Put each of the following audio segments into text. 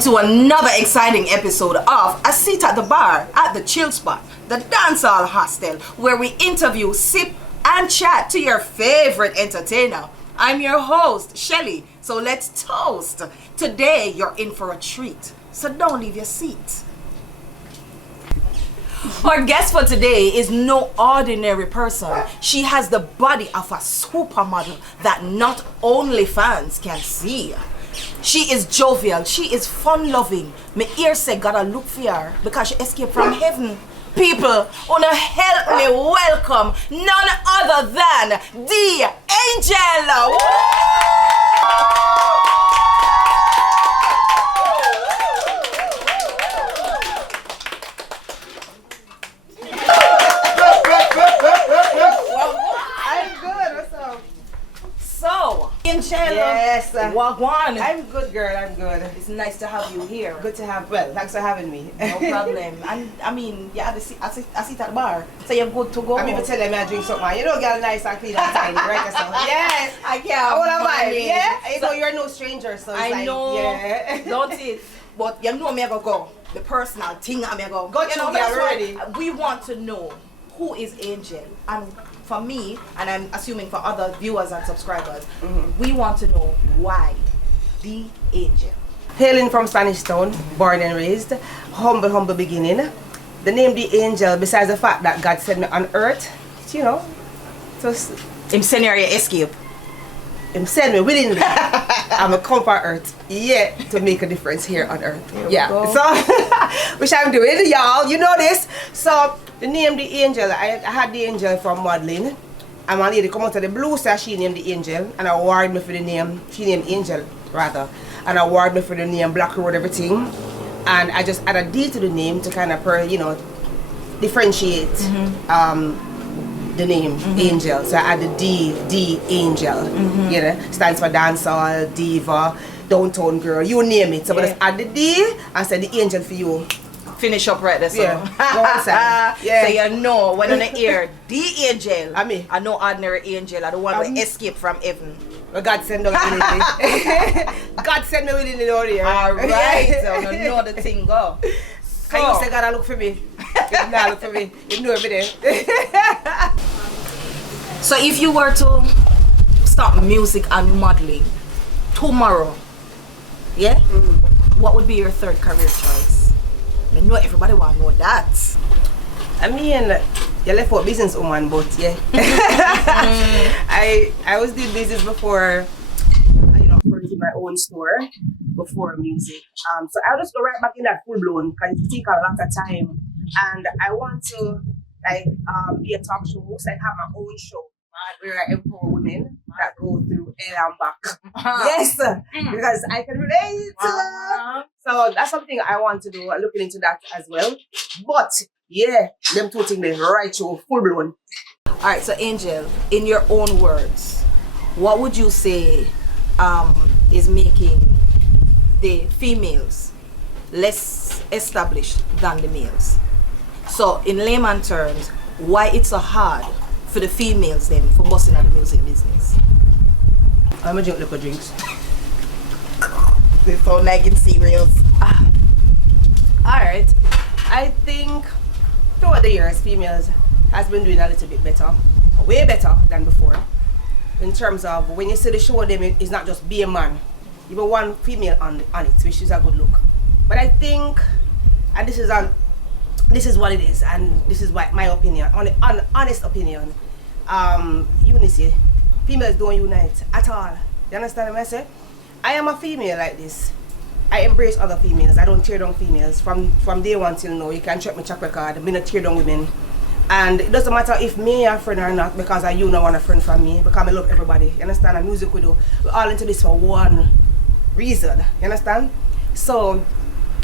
to another exciting episode of A Seat at the Bar at the Chill Spot, the dancehall hostel, where we interview, sip, and chat to your favorite entertainer. I'm your host, Shelly, so let's toast. Today, you're in for a treat, so don't leave your seat. Our guest for today is no ordinary person. She has the body of a supermodel that not only fans can see. She is jovial, she is fun-loving. My ear say gotta look for her because she escaped from heaven. People, wanna help me welcome none other than the Angel. Angel, yes. Wagwan. I'm good, girl. I'm good. It's nice to have you here. Good to have. Well, thanks for having me. No problem. And I mean, yeah, I sit at the bar, so you're good to go. I mean, if I tell them I drink something, you know, get nice and clean and tidy, right? Yourself. Yes, I can't. I wanna buy. Manage. Yeah, you know, you're no stranger, so it's I know. Yeah. Don't it? But you know me, I go. The personal thing, I go. Go to know, get ready. We want to know who is Angel, and for me, and I'm assuming for other viewers and subscribers, we want to know why the Angel. Hailing from Spanish Town, born and raised, humble beginning. The name the Angel, besides the fact that God sent me on earth, you know, just Him send you escape. Him send me willingly. I'm a come for earth, yeah, to make a difference here on earth. Yeah, so which I'm doing, y'all. You know this. So the name the Angel, I had the Angel from modeling, and my lady come out of the blue, so she named the Angel, and award me for the name. She named Angel rather, and award me for the name, Black Road, everything. And I just add a D to the name to kind of, differentiate. The name Angel, so I add the D Angel. You know, stands for dancehall, diva, downtown girl, you name it. So I just add the D and say the Angel for you. Finish up right there, so. Yeah. Go outside. Yeah. So you know when on the ear, the Angel. I no ordinary angel. I the one who escaped from heaven. Well, God send me willingly. God send me willingly down here. Alright, so you know the thing go. Can you say God look for me? If not look for me, you know me there. So if you were to start music and modeling tomorrow, yeah, what would be your third career choice? I know everybody want to know that. I mean, you left out business woman, but yeah. I was doing business before, first in my own store before music. So I'll just go right back in that full blown because it takes a lot of time. And I want to be a talk show host, have my own show where I empower women that go through hell and back. Yes, because I can relate. So that's something I want to do, looking into that as well. But yeah, them two things right through full blown. Alright, so Angel, in your own words, what would you say is making the females less established than the males? So in layman terms, why it's so hard for the females then for busting at the music business? I'm a drink liquor drinks. They sound like it's serious. Alright. I think throughout the years females has been doing a little bit better. Way better than before. In terms of when you see the show them, it's not just be a man. Even one female on it, which is a good look. But I think, and this is what it is, and this is my opinion, honest opinion. Unity. Females don't unite at all. You understand what I say? I am a female like this. I embrace other females. I don't tear down females. From day one till now, you can check my track record. I've been a tear down women. And it doesn't matter if me are a friend or not, because you don't want a friend from me, because I love everybody. You understand? And music we do. We're all into this for one reason. You understand? So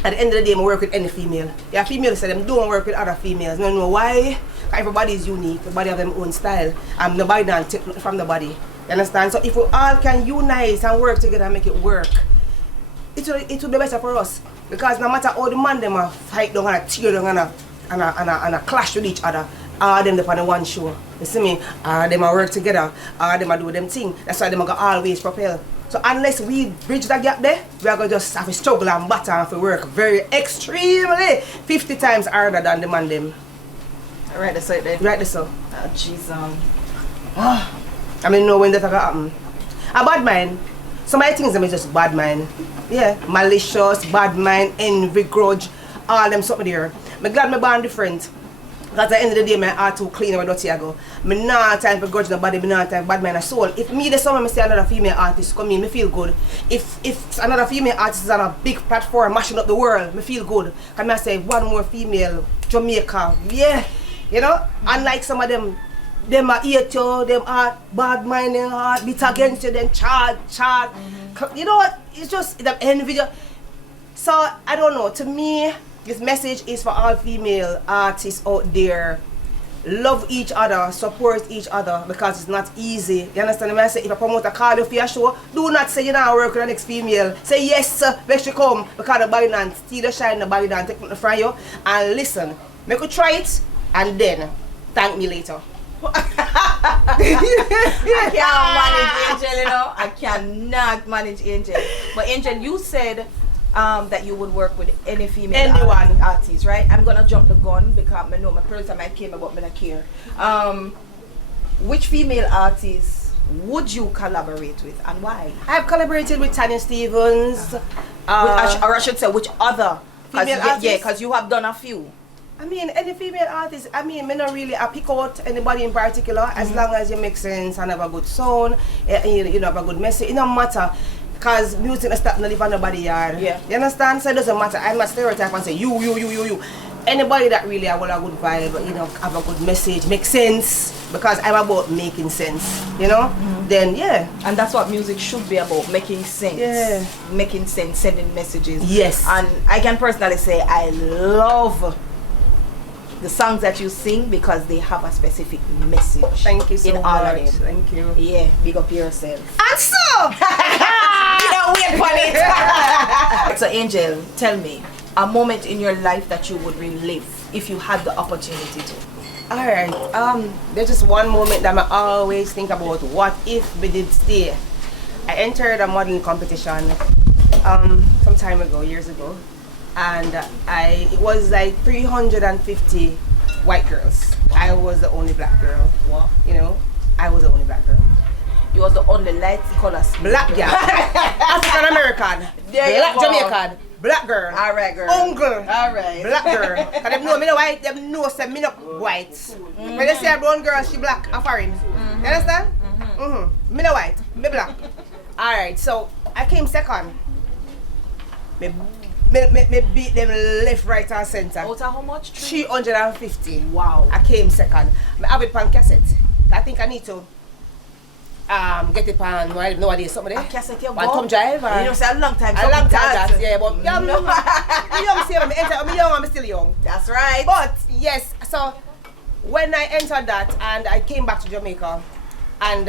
at the end of the day, I work with any female. Yeah, females say them don't work with other females. You know why? Because everybody is unique. Everybody have their own style. And nobody don't take nothing from nobody. You understand? So if we all can unite and work together and make it work, it will be better for us. Because no matter how the man them a fight down and a tear down and a clash with each other, all them up on the one show. You see me? All them a work together. All them a do them thing. That's why them a go always propel. So unless we bridge that gap there, we are going to just have to struggle and battle and have to work very extremely 50 times harder than the man them. Right, that's it then. Right, so. Oh, jeez, I mean, know when that gonna happen. A bad mind. Some of the things are just bad mind. Yeah, malicious, bad mind, envy, grudge, all them something there. I'm glad my band different. Because at the end of the day, my heart too clean and dirty I go. I'm not time for grudge nobody, I'm not time for bad mind and soul. If me the summer, I see another female artist come in, I feel good. If another female artist is on a big platform mashing up the world, I feel good. Because I say one more female, Jamaica, yeah. You know, unlike some of them are hate you, them are bad mind, them heart beat against you, them charge. You know what? It's just them envy you. So I don't know. To me, this message is for all female artists out there. Love each other, support each other because it's not easy. You understand what I say? If a promoter call you for your show, do not say you know work with the next female. Say yes, sir, make sure come because the body dance, steal the shine, the body dance, take it from you and listen. Make you try it and then thank me later. I can't manage Angel, you know. I cannot manage Angel. But Angel, you said that you would work with any female artist, right? I'm gonna jump the gun because I know my producer might came about me not care. Which female artists would you collaborate with and why? I've collaborated with Tanya Stevens. Or I should say, which other female artists? Yeah, because you have done a few. I mean, any female artist, I mean, me not really pick out anybody in particular as long as you make sense and have a good sound, you know, have a good message. It don't matter because music is not live on nobody's yard. Yeah. You understand? So it doesn't matter. I'm not stereotype and say you. Anybody that really have a good vibe, you know, have a good message, make sense because I'm about making sense, you know? Then, yeah. And that's what music should be about, making sense. Yeah. Making sense, sending messages. Yes. And I can personally say I love the songs that you sing because they have a specific message. Thank you so in much. all of them. Thank you. Yeah, big up yourself. And so! You don't wait for it. So Angel, tell me a moment in your life that you would relive if you had the opportunity to. Alright, there's just one moment that I always think about. What if we did stay? I entered a modeling competition some time ago, years ago. And it was like 350 white girls. I was the only black girl. What? You know, I was the only black girl. You was the only light color skin black girl. African American. Black Jamaican. Black girl. Alright, girl. Uncle. Alright. Black girl. Cause them know me no white, them know say me no white. When they say a brown girl, she black and foreign. You understand? Me no white, me black. Alright, so I came second. Me beat them left, right and center. Out of how much? 350. Wow. I came second. I have it on cassette. I think I need to get it on nowadays somebody. A cassette you on thumb drive. You know, say a long time. A long time that, yeah, but I'm young, I'm still young. That's right. But yes, so when I entered that and I came back to Jamaica and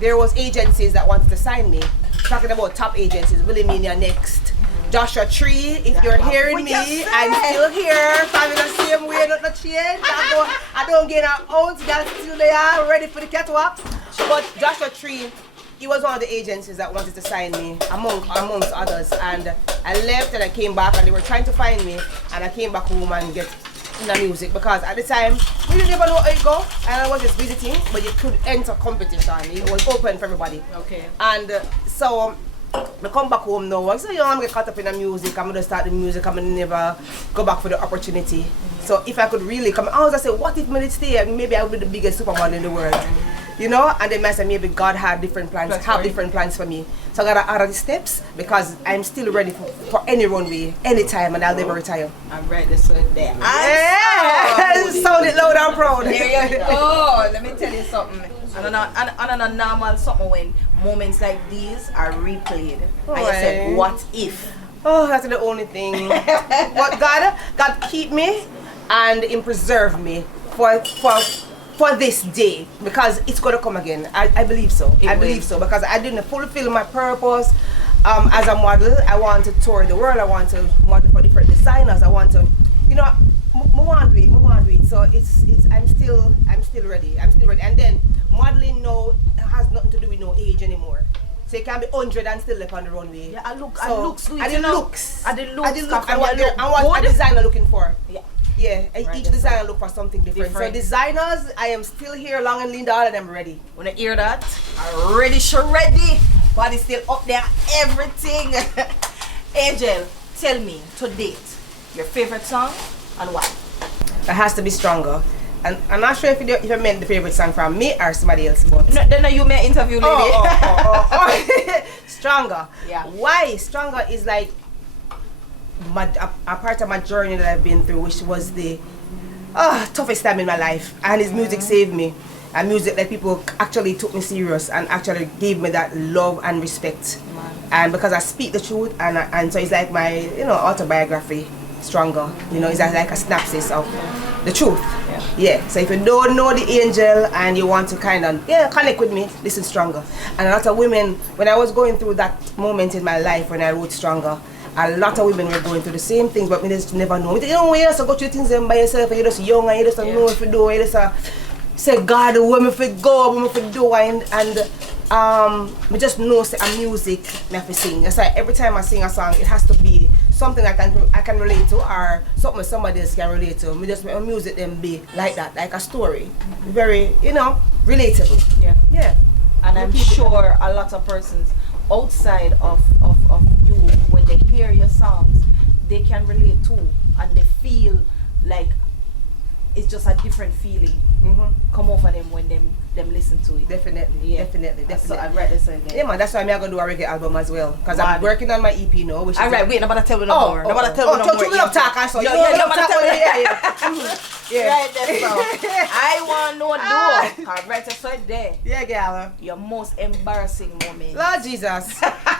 there was agencies that wanted to sign me. Talking about top agencies, Willie Meania next. Joshua Tree, if you're hearing me, I'm still here. I'm in the same way, not change. I don't get an ounce, guys still there, ready for the catwalk. But Joshua Tree, he was one of the agencies that wanted to sign me, amongst others. And I left and I came back and they were trying to find me. And I came back home and get in the music because at the time, we didn't even know how it go. And I was just visiting, but you could enter competition. It was open for everybody. Okay. And so I come back home now. I say, I'm gonna get caught up in the music. I'm gonna start the music. I'm gonna never go back for the opportunity. So if I could really come, I was gonna say, what if I did stay? Maybe I would be the biggest supermodel in the world. You know? And then I said, maybe God had different plans, different plans for me. So I gotta add the steps because I'm still ready for any runway, anytime, and I'll never retire. I'm ready, so there. Yeah! Sound it loud and proud. There you go. Let me tell you something. And on a normal something when moments like these are replayed. And you said, what if? Oh, that's the only thing. But God keep me and Him preserve me for this day because it's gonna come again. I believe so. I believe so because I didn't fulfill my purpose as a model. I want to tour the world. I want to model for different designers. I want to, you know, I want to do it. So I'm still ready. And then modeling now has nothing to do with no age anymore. So you can be 100 and still live on the runway. Yeah, I look sweet. And the looks. And the looks. And what a designer looking for. Yeah. Yeah, and Right, each designer look for something different. So designers, I am still here, long and lean, all of them ready. When I hear that, I'm ready, ready. Body still up there, everything. Angel, tell me to date your favorite song and why? It has to be Stronger. And I'm not sure if you meant the favorite song from me or somebody else, but no, then you may interview lady. Stronger. Yeah. Why? Stronger is like a part of my journey that I've been through, which was the toughest time in my life, and his music saved me. And music that people actually took me serious and actually gave me that love and respect. And because I speak the truth, and so it's like my autobiography, Stronger. It's like a synopsis of the truth. Yeah. So if you don't know the Angel and you want to kind of connect with me, listen Stronger. And a lot of women, when I was going through that moment in my life when I wrote Stronger, a lot of women were going through the same things, but we just never know. You just go through things by yourself, and you're just young, and you just don't know if you do, you just say, God, where me fit go, where me fit do, and me just know say a music me have to sing. That's why every time I sing a song, it has to be something I can relate to, or something somebody else can relate to. Me just make my music them be like that, like a story, very relatable. Yeah. And I'm sure a lot of persons outside of you, when they hear your songs, they can relate to, and they feel like it's just a different feeling come over them when them listen to it. Definitely. So I read this again. Yeah, man, that's why I'm gonna do a reggae album as well, because I'm working on my EP now. Which Alright, wait, nobody tell me no more. Nobody tell me no more. Tell me talk, I saw you. Nobody tell me. Yeah. Right there, so I want no door. I read this right there. Yeah, gal. Your most embarrassing moment. Lord Jesus.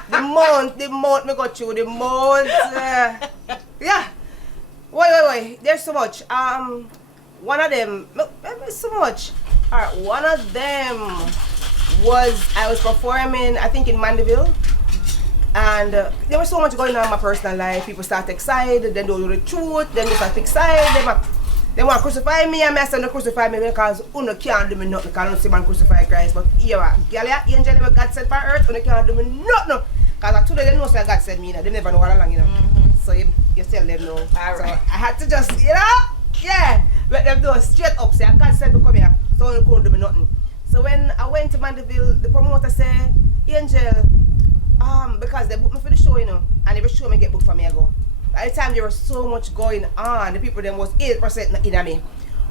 the month me got through, the month. Yeah. Wait. There's so much. One of them, so much. Alright, one of them was, I was performing, I think in Mandeville, and there was so much going on in my personal life. People start excited, then don't do the truth, then they start excited, they want to crucify me, and I said, don't crucify me because you can't do me nothing, because I don't see man crucify Christ. But here, angel God said for earth, you can't do me nothing. Because today they know say God said me, they never know all along, So you tell them no. Alright. So I had to just, let them do straight up, say God said me come here, so you couldn't do me nothing. So when I went to Mandeville, the promoter said, Angel, because they booked me for the show, and every show me get booked for me I go. By the time there was so much going on, the people them was 8% in me.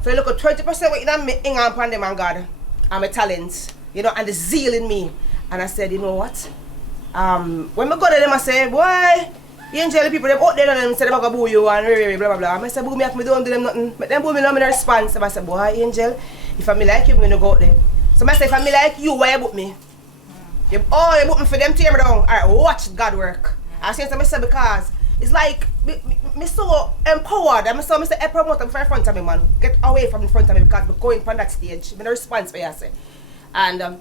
So you look at 20% in me, in upon them and God, and my talents, and the zeal in me. And I said, you know what? When I go to them, I say, boy, Angel, people them out there and them say they're going to boo you and blah blah blah. I said, boo me if me don't do them nothing. But them boo me no me no response. So I said, boy, Angel, if I me like you, I'm going to go out there. So I said, if I me like you, why you book me? You book me for them tear me down. Alright, watch God work. I said because it's like me so empowered. I'm so a promoter in front of me, man. Get away from in front of me because I'm going from that stage. I'm no response for you, I say. And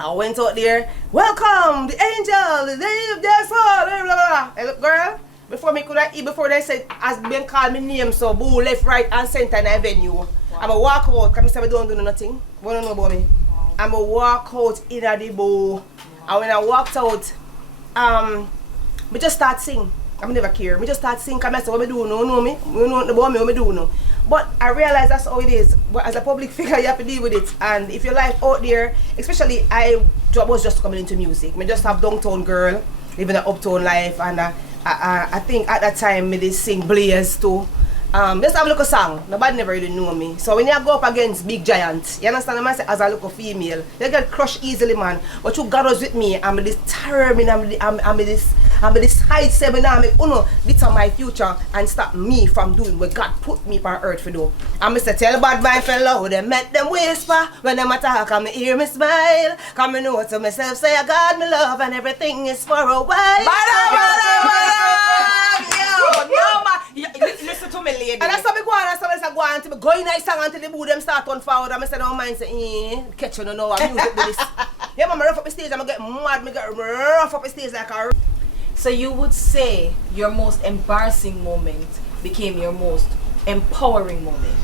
I went out there, welcome, the Angel, the Lady of Dancehall, blah, blah, blah. Hey, look, girl, before they said, as being called my name, so boo, left, right, and center in the venue. Wow. I'm a walk out, because I say I don't do nothing. You don't know about me. Wow. I'm a walk out in the bow. Wow. And when I walked out, I just start singing. I never care. I just start singing, because I say, what I do, no, know me. You know about me, what I do, no. But I realize that's how it is. But as a public figure, you have to deal with it. And if your life out there, especially I was just coming into music. I just have downtown girl, living an uptown life. And I think at that time, I did sing Blaze too. Just have a little song. Nobody never really know me. So when you go up against big giants, you understand what I say? As a little female, you get crushed easily, man. But you got us with me. I'm this determined. I'm this high seven. This is my future and stop me from doing what God put me on earth for do. I'm Mr. Tell bad my fellow who they met them whisper when them attack. I'm hear me smile. Come and know to myself say I got me love and everything is for a while. Listen to me, lady. And that's how me go on, to me go in nice song until the boo them start on forward and I say don't mind say, catch you no know what music do this. Yeah, man, I rough up the stage, I'm get mad, me get rough up the stage like a... So you would say your most embarrassing moment became your most empowering moment?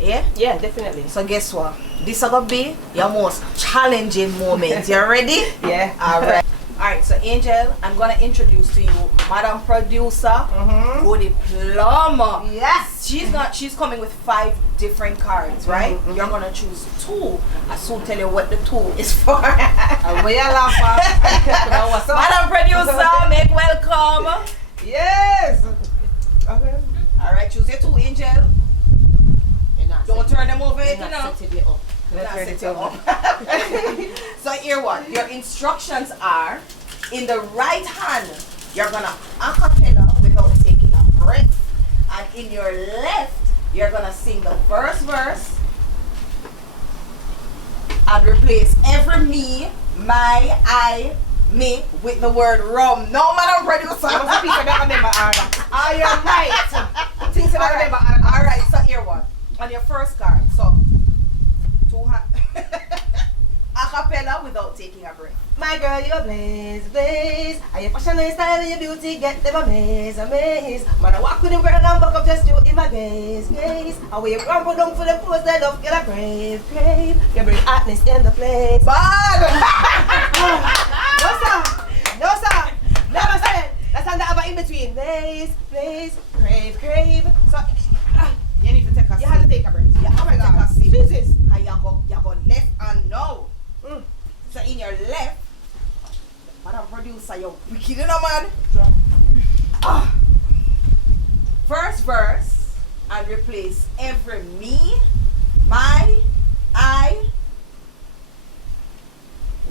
Yeah? Yeah, definitely. So guess what? This is gonna be your most challenging moment. You ready? Yeah. Alright. Alright, so Angel, I'm gonna introduce to you Madam Producer, Goody Plum. Yes. She's coming with 5 different cards, right? You're gonna choose 2. I soon tell you what the 2 is for. And where you laugh at? What's up? Madam Producer, make welcome. Yes. Okay. Alright, choose your 2, Angel. Don't turn them over, you know. So here what? Your instructions are, in the right hand, you're gonna acapella without taking a breath. And in your left, you're gonna sing the first verse and replace every me, my, I, me with the word rum. No, Madam Producer. Are you right? Things about remember. Alright, so here what? On your first card, so 2 hands. Acapella without taking a breath. My girl, you blaze, blaze. And your fashion and style and your beauty get them amaze, amaze. Man, I walk with them girl and back up just you in my gaze, gaze. And when you crumble down for the pose, they love get a crave, crave. You bring hotness in the place. Bad! No sir, no sir. Never said. That's under about in between. Blaze, blaze, crave, crave. So You need to take a sip. you have to take a breath. You have Oh my to take God. a sip. Jesus. And you go left and now. So in your left, Madam Producer, you're wicked, you know, man. First verse, and replace every me, my, I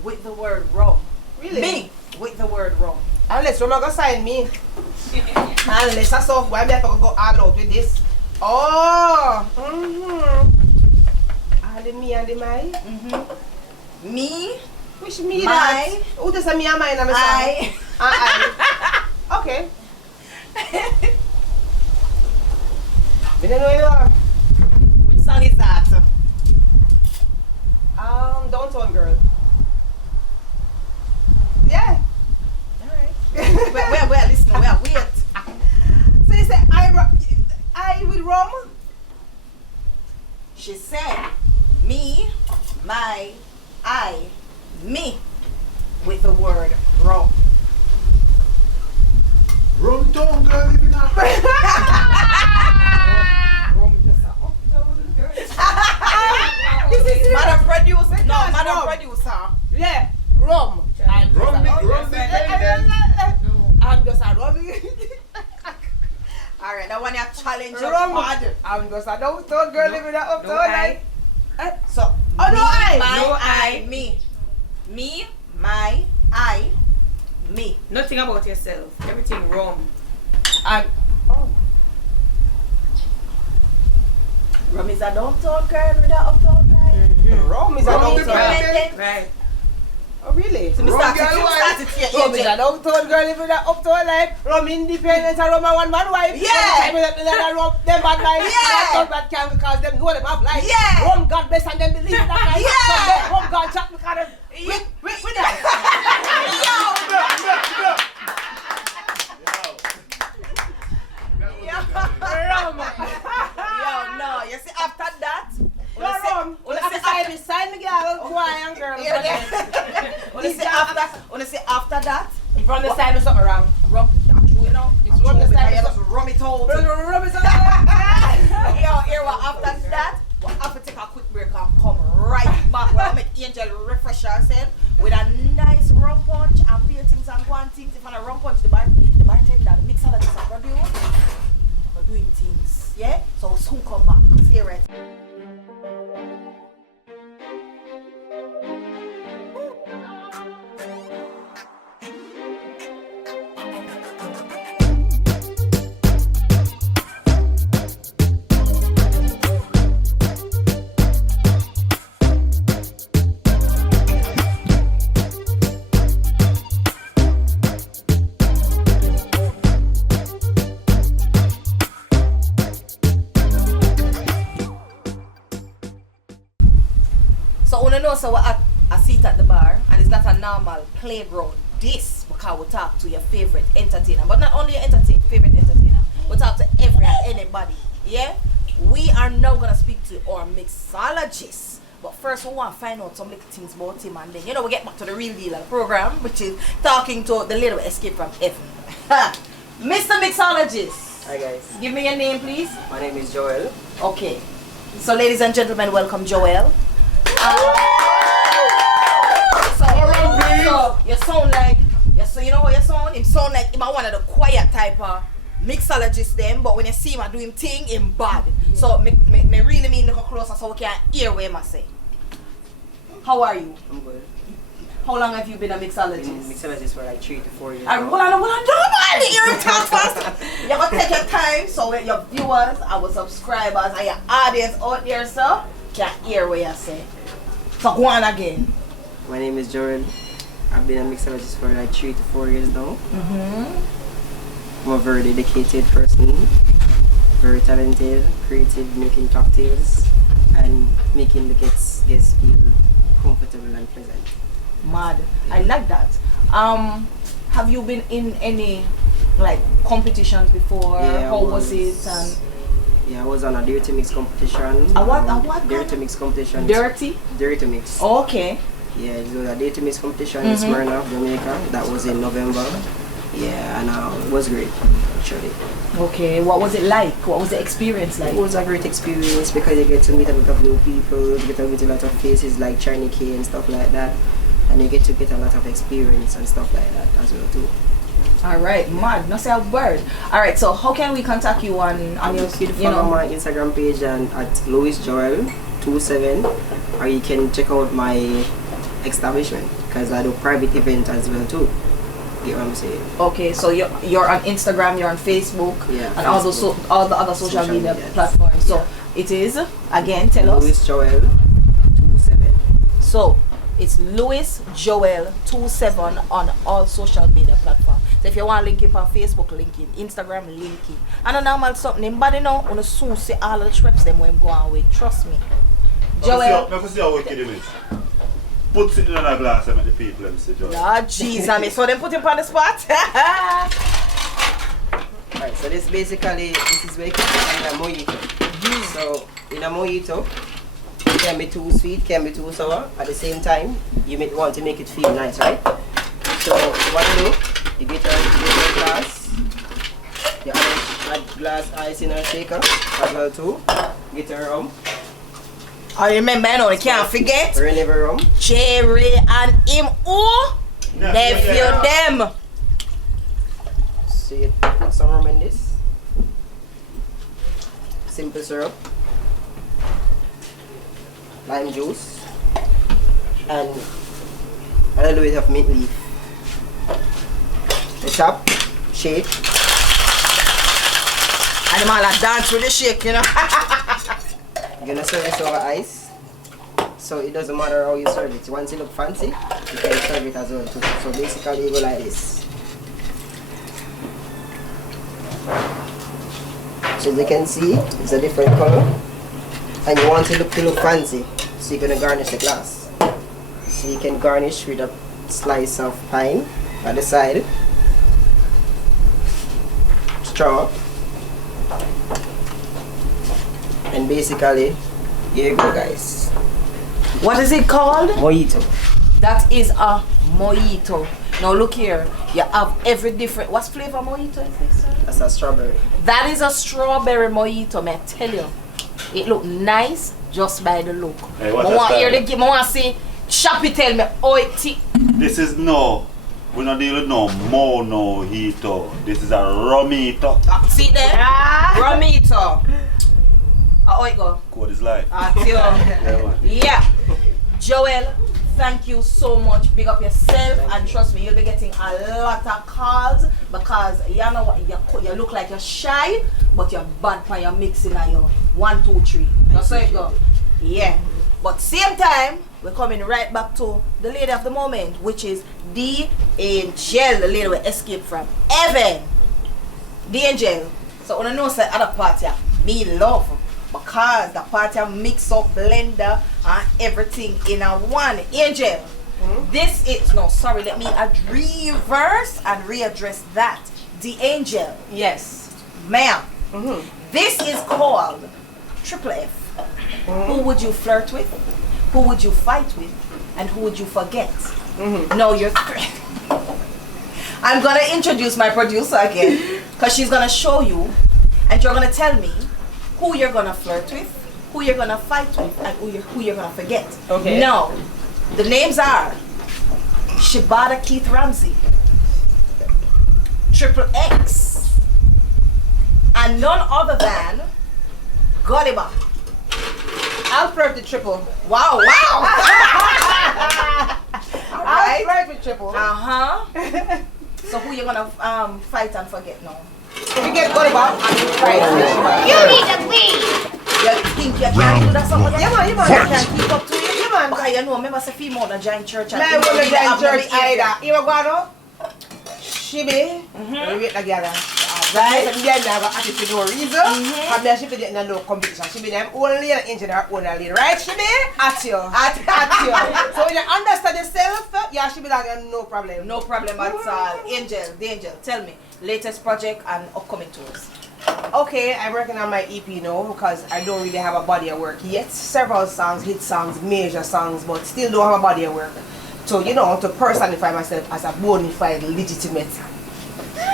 with the word rum. Really? Me with the word rum. Unless you're not gonna sign me. Unless that's off, why am I gonna go all out with this? Oh! All the me and the my. Me, Which me my, that? Who does a me and mine? I. Okay. We don't know you are. Which song is that? Downtown Girl. Yeah. Alright. Well, listen, wait. So you say I with rum? She said, me, my, I, me, with the word rum. Rum down, girl, living out. Rum just This is Madam Producer. No, Because Madam rum. Producer. Yeah, rum. Rum dependent. I'm just a rum. Alright, that one you challenge your Rum. pod. I'm just a downtown girl living that uptown life. So, Oh, me, no, I. my, No, I, me. Me, my, I, me. Nothing about yourself. Everything wrong. And oh, Rum is a downtown girl with a uptown life. rum is a Rum downtown. dependent. Right. Oh really? So, me Rum started girl you wife. started here. Rum is a downtown girl living that uptown life. Rum independent and rum a one man wife. Yeah. Rum them bad mind. Yeah. Them bad can because them know them have life. Yeah. Rum God bless and them believe in that life. Yeah. So them rum God chat because them with that. Rum. Yo, no, you see after that, No rum. Sign the girl, boy and girl. Wanna say after that, From the side of something wrong. rum, you know, It's rum the side you of just rum it out. Rum is a Yo, here what after that, we have to take a quick break and come right back. We'll make Angel refresh herself with a nice rum punch and beer things and one things. If I rum punch the bartender, the mixologist are produce, we're doing things. Yeah? So we'll soon come back. See you right. So wanna know, so we're at a seat at the bar and it's not a normal playground. This because we talk to your favorite entertainer. But not only your favorite entertainer, we talk to every and anybody. Yeah? We are now gonna speak to our mixologist. But first, we want to find out some little things about him, and then, we get back to the real deal of the program, which is talking to the lady who escaped from heaven. Mr. Mixologist. Hi guys. Give me your name, please. My name is Joel. Okay. So, ladies and gentlemen, welcome Joel. So you sound like, you know what you sound? Him sound like him one of the quiet type of mixologist them, but when you see him do him thing, him bad. So me really mean look closer so we can hear what him say. How are you? I'm good. How long have you been a mixologist? Been mixologist for like 3 to 4 years. Hold on, nobody hear him talk fast. You gotta take your time so that your viewers, our subscribers, and your audience out there, so can hear what you say. So go on again. My name is Joel. I've been a mixologist for like 3 to 4 years now. I'm a very dedicated person, very talented, creative, making cocktails and making the guests feel comfortable and pleasant. Mad. I like that. Have you been in any like competitions before? Yeah, How was it? And yeah, I was on a dirty mix competition. A what? Dirty mix competition. Dirty? Dirty mix. Okay. Yeah, it was a dirty mix competition in Smyrna, Jamaica. That was in November. Yeah, and it was great, actually. Okay, what was it like? What was the experience like? It was a great experience because you get to meet a lot of new people, you get to meet a lot of faces like Charlie K and stuff like that. And you get to get a lot of experience and stuff like that as well too. Alright, mad, not say a word. Alright, so how can we contact you on your follow my Instagram page and at LouisJoel27, or you can check out my establishment because I do private event as well too. You know what I'm saying? Okay, so you're on Instagram, you're on Facebook, yeah, and Facebook. all the other social media platforms. So it is, again, tell us. LouisJoel27. So it's LouisJoel27 on all social media platforms. So if you want to link him on Facebook, link him. Instagram, link him. And a normal something, anybody know, on soon see all of the trips them when I'm going with. Trust me. Joel. Let me see how wicked it is. Put it in a glass and make the people them see Joel. Lord Jesus, so they put him on the spot. Alright, so this is where you can find a mojito. So in a mojito, it can be too sweet, can be too sour. At the same time, you may want to make it feel nice, right? So what you do, you get your glass, you add glass ice in a shaker as well too. Get your rum. I remember, I know, I can't forget. Never rum. Jerry and him, nephew them. So you put some rum in this. Simple syrup. Lime juice. And a little bit of mint leaf. The top, shake. And the man like dance with the shake, you know. You're gonna serve this over ice. So it doesn't matter how you serve it. Once you look fancy, you can serve it as well too. So basically you go like this. So as you can see, it's a different color. And you want it to look fancy. So you're gonna garnish the glass. So you can garnish with a slice of pine at the side. Straw. And basically, here you go guys. What is it called? Mojito. That is a mojito. Now look here, you have every different, what's flavor mojito is this, sir? That's a strawberry. That is a strawberry mojito, may I tell you. It look nice just by the look. Hey, I want hear the game, I want to see Chappy tell me, This is we don't deal with no mojito. This is a rumito. See there? Rumito. How it go? Code is life. Yeah, man. yeah. Joel, thank you so much. Big up yourself, and trust me, you'll be getting a lot of calls because you know what, you look like you're shy, but you're bad for your mixing and your 1, 2, 3. That's how it go. Yeah. But same time, we're coming right back to the lady of the moment, which is the angel, the lady we escaped from heaven. The angel. So when I know say other party, me love. Because the party mix up blender and everything in a one. Angel, this is, no, sorry, let me reverse and readdress that. The angel. Yes. Ma'am, this is called Triple F. Who would you flirt with? Who would you fight with? And who would you forget? No, you're three. I'm gonna introduce my producer again, because she's gonna show you, and you're gonna tell me who you're gonna flirt with, who you're gonna fight with, and who you're gonna forget. Okay. Now, the names are Shibata Keith Ramsey, Triple X, and none other than Gulliver. I'll flirt with Triple. Wow, wow! I'll flirt with Triple. Uh-huh. So who you gonna fight and forget now? If you get Gulliver, I'll fight with Shibata. You need to leave. You think you can do that something? Yeah, man, you You man. can keep up to it? Yeah, man. Because you know, remember say female that join church and Man, they when don't they really join have no church behavior. either. You know what, no? She be, we wait together. Right. And then never attitude for no reason. And then she be getting a no competition. She be them only an engineer, only right? She be at you. At you. So when you understand yourself, yeah, she be like, no problem. No problem at all. Angel, the Angel, tell me, latest project and upcoming tours. Okay, I'm working on my EP now because I don't really have a body of work yet. Several songs, hit songs, major songs, but still don't have a body of work. So, you know, to personify myself as a bona fide, legitimate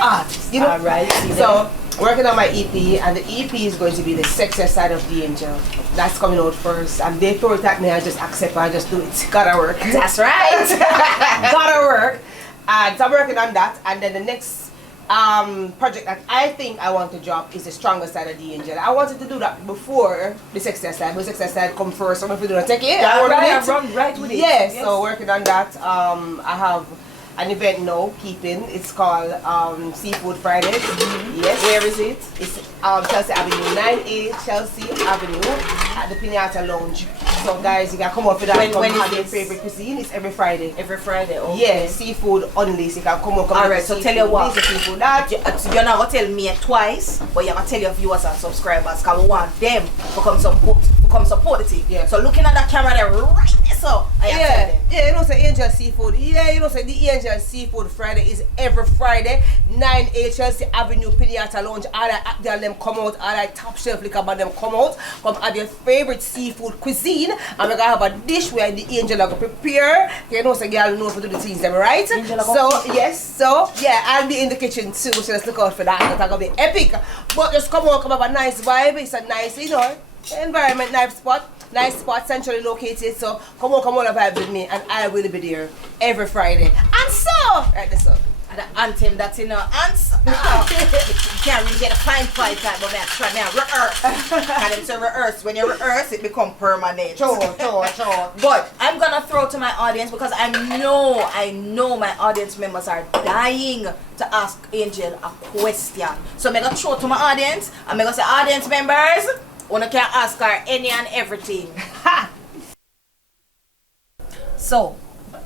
artist, you know? Alright, So, working on my EP, and the EP is going to be the sexiest side of the Angel. That's coming out first, and they throw it at me, I just accept and I just do it. Gotta work. That's right. Gotta work. And so I'm working on that, and then the next project that I think I want to drop is the stronger side of the Angel. I wanted to do that before the sexiest side, but the sexiest side come first, so if you don't take it, I Run right with it. Yes, so working on that. I have an event now, keeping. It's called Seafood Fridays. Yes. Where is it? It's Chelsea Avenue, 9A Chelsea Avenue at the Pinata Lounge. So guys, you can come up with that. When come is have your this? favorite cuisine. It's every Friday. Every Friday, okay. Yeah, seafood only. So you can come up. Alright, so tell you what. This is seafood that. You're not going to tell me twice, but you're going to tell your viewers and subscribers, because we want them to come support the team. Yeah. So looking at that camera there right there, so I have to tell them. Yeah, you know say Angel Seafood. Yeah, you know say the Angel Seafood Friday is every Friday, 9A Chelsea Avenue, Pinata Lounge. All that girl them come out, all that top shelf liquor about them come out. Come have your favorite seafood cuisine, and we're gonna have a dish where the Angel are gonna prepare. You know say girl know to do the things them right. So yes, so yeah, I'll be in the kitchen too. So let's look out for that. That's gonna be epic. But just come out, come have a nice vibe. It's a nice, you know, environment, nice spot, centrally located. So come on and vibe with me, and I will be there every Friday. And so, right this up. And the anthem that's in our answer. You can't really get a fine fight type, but man, try now, rehearse. And then to rehearse, when you rehearse, it become permanent. Sure. But I'm gonna throw to my audience, because I know my audience members are dying to ask Angel a question. So I'm gonna throw to my audience, and I'm gonna say, audience members, one can ask her any and everything. So,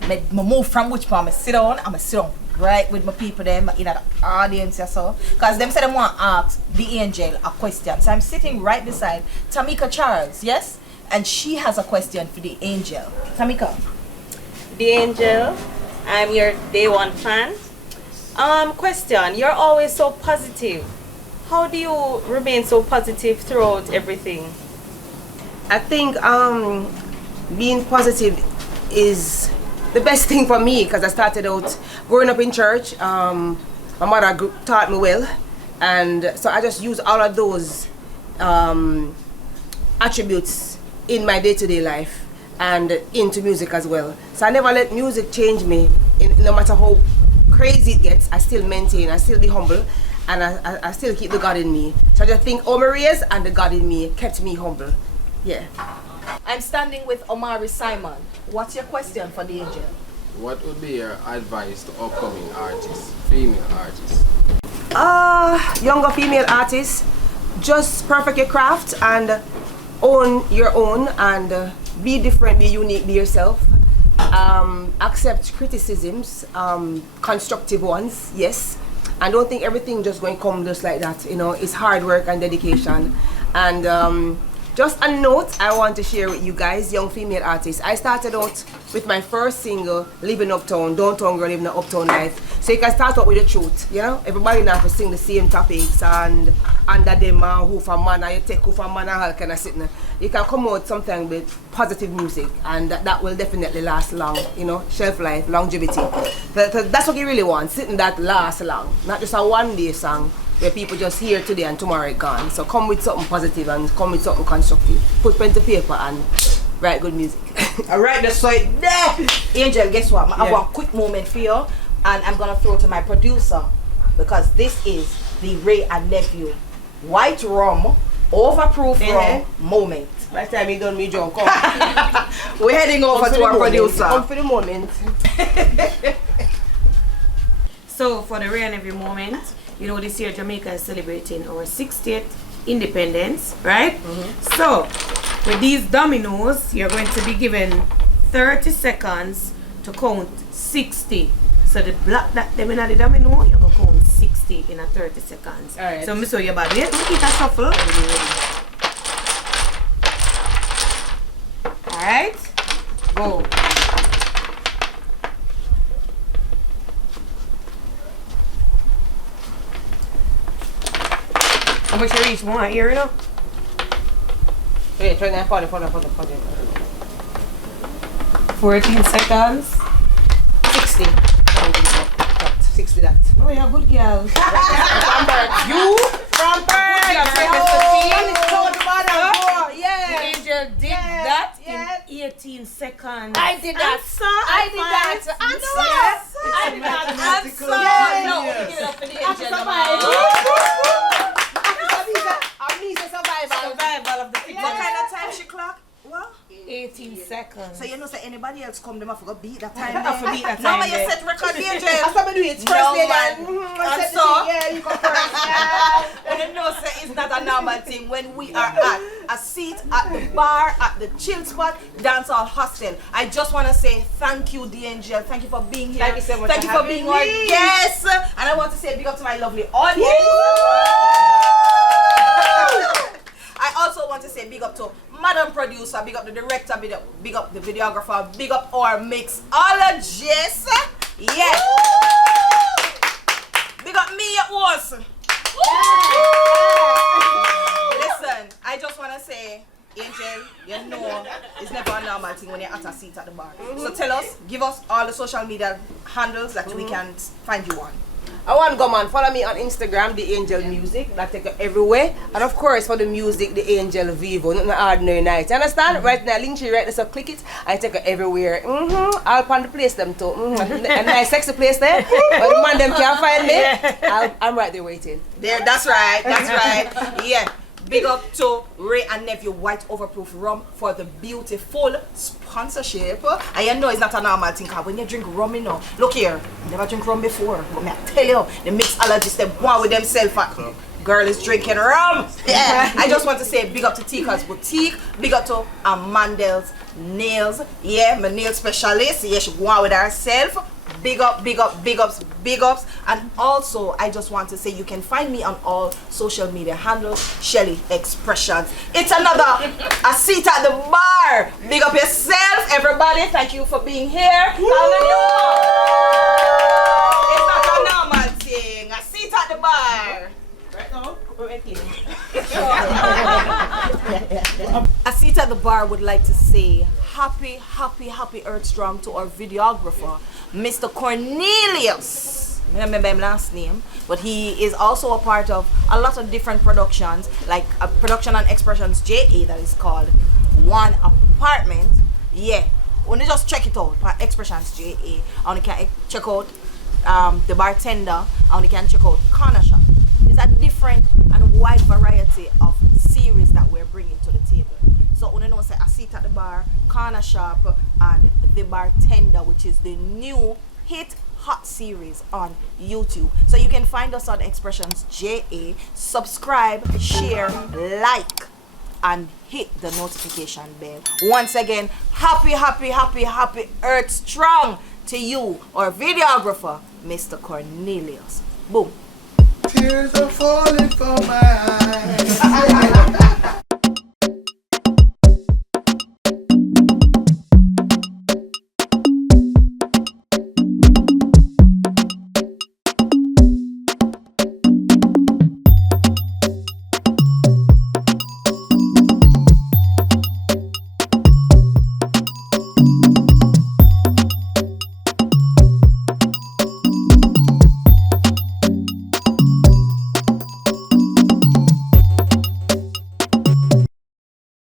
I move from which part? I'm sit down right with my people them in the audience, so because them say they want to ask the Angel a question. So I'm sitting right beside Tamika Charles, yes? And she has a question for the Angel. Tamika. The Angel, I'm your day one fan. Question, you're always so positive. How do you remain so positive throughout everything? I think being positive is the best thing for me, because I started out growing up in church. My mother taught me well, and so I just use all of those attributes in my day-to-day life and into music as well. So I never let music change me. No matter how crazy it gets, I still maintain, I still be humble, and I still keep the God in me. So I just think Omari's and the God in me kept me humble. Yeah. I'm standing with Omari Simon. What's your question for the Angel? What would be your advice to upcoming artists, female artists? Younger female artists, just perfect your craft and own your own, and be different, be unique, be yourself. Accept criticisms, constructive ones, yes. And don't think everything just going to come just like that. You know, it's hard work and dedication. And Just a note I want to share with you guys, young female artists. I started out with my first single, Living Uptown, Downtown Girl Living the Uptown Life. So you can start out with the truth, you know? Everybody now to sing the same topics and under them who from man, and you take who from man and all kind of sitting. You can come out something with positive music and that will definitely last long, you know, shelf life, longevity. That's what you really want, sitting that last long, not just a one-day song where people just hear today and tomorrow it gone. So come with something positive and come with something constructive. Put pen to paper and write good music. Alright, that's right there. Angel, guess what? I have one quick moment for you and I'm gonna throw to my producer because this is the Ray and Nephew White Rum Overproof Rum moment. Last time he done me joke. Come. We're heading over to our producer. Come for the moment. So for the Ray and Nephew moment, you know, this year Jamaica is celebrating our 60th independence, right? So with these dominoes, you're going to be given 30 seconds to count 60. So the block that them in the domino, you're going to count 60 in a 30 seconds. All right. So I'm show you about it. Keep a shuffle. Alright, go. How much you reach? One here, you know? Wait, try that 40. 14 seconds. 60. 60 that. Oh, you're a good girl. You from birth. Angel did that in 18 seconds. I did that. I did that. No, give it up for the Angel. Survival of the What kind of time she clock? What? 18 seconds. So you know, say anybody else come, them have to beat that time. have to beat that No, time but you there. set record, Angel. That's what I do. It's first No, day man. then. And so, Yeah, you go first. and you know, say it's not a normal thing when we are at a seat at the bar, at the chill spot, dancehall hostel. I just want to say thank you, the Angel. Thank you for being here. Thank you so much Thank for you for having being our me. guest. And I want to say big up to my lovely audience. I also want to say big up to Madam Producer, big up the director, big up the videographer, big up our mixologist. Yes. Big up me, your host. Listen, I just want to say, Angel, you know, it's never a normal thing when you're at a seat at the bar. So tell us, give us all the social media handles that we can find you on. I want to go, man. Follow me on Instagram, The Angel Music. That take you everywhere. And of course, for the music, The Angel Vivo. Not an ordinary night. You understand? Right now, link tree right there. So click it. I take you everywhere. I'll find the place them too. A nice sexy place there. But the man them can't find me. I'm right there waiting. There, that's right, that's right. Yeah. Big up to Ray and Nephew White Overproof Rum for the beautiful sponsorship. I know it's not a normal thing, because when you drink rum, you know, look here, never drink rum before, but I tell you, the mixologist, they go with themselves. Girl is drinking rum. Yeah. I just want to say big up to Tika's Boutique, big up to Amandel's Nails. Yeah, my nail specialist. Yeah, she go on with herself. Big up, big up, big ups, big ups. And also, I just want to say you can find me on all social media handles, Shelly Expressions. It's another a seat at the bar. Big up yourself, everybody. Thank you for being here. Hallelujah. It's not a normal thing. A seat at the bar. Right now, we're making A seat at the bar would like to say happy Earth Strong to our videographer, Mr. Cornelius. I don't remember his last name, but he is also a part of a lot of different productions, like a production on Expressions JA that is called One Apartment. Yeah, when you just check it out, Expressions JA, and you can check out The Bartender, and you can check out Corner Shop. It's a different and wide variety of series that we're bringing to the table. So when you know, say a seat at the bar, Corner Shop, and The Bartender, which is the new hit hot series on YouTube. So you can find us on Expressions JA. Subscribe, share, like, and hit the notification bell. Once again, happy Earth Strong to you, our videographer, Mr. Cornelius. Boom. Tears are falling from my eyes.